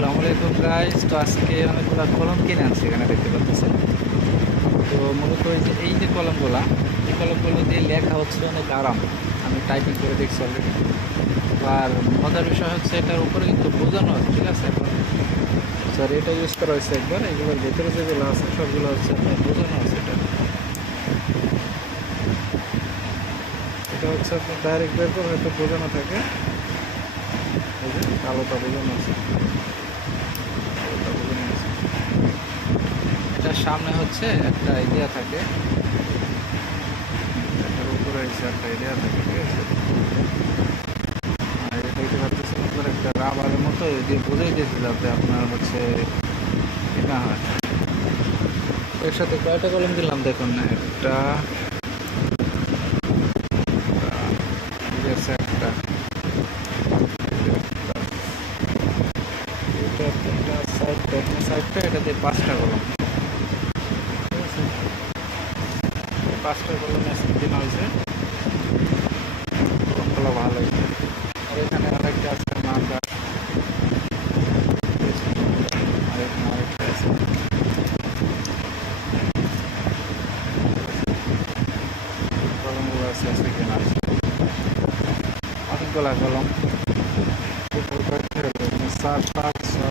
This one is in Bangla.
আসসালামু আলাইকুম গাইস। তো আজকে অনেকগুলো কলম কিনে আনছি, এখানে দেখতে পাচ্ছেন। তো মূলত এই যে কলমগুলা, এই কলমগুলো দিয়ে লেখা হচ্ছে অনেক আরাম। আমি টাইপিং করে দেখছি অলরেডি। আর মজার বিষয় হচ্ছে এটার উপরে কিন্তু বোঝানো হয়, ঠিক আছে। এখন সরি, এটা ইউজ করা হয়েছে একবার। এগুলোর ভেতরে যেগুলো আছে সবগুলো হচ্ছে আপনার বোঝানো আছে। এটা হচ্ছে আপনার ডাইরেক্ট বের করে হয়তো বোঝানো থাকে। এই যে আলোটা বোঝানো আছে, আলোটা বোঝানো আছে। এটার সামনে হচ্ছে একটা আইডিয়া থাকে, এটার উপরে হচ্ছে একটা আইডিয়া থাকে, ঠিক আছে। আর এটা দেখতে পাচ্ছেন আপনার একটা রাবারের মতো দিয়ে বোঝাই দিয়েছে যাতে আপনার হচ্ছে কি না হয়। এর সাথে কয়টা কলম দিলাম দেখুন না, একটা ঠিক আছে, একটা এটা একটা সাইডটা, এখানে সাইডটা, এটা দিয়ে 5টা কলম, ঠিক আছে। 5টা কলম দিন হয়েছে, কলমগুলো ভালো হয়েছে। আর এখানে আরেকটা আছে মার্কার, আর এখানে আরেকটা আছে। কলমগুলো আছে সেখানে আছে অনেকগুলা কলম। 4 5 6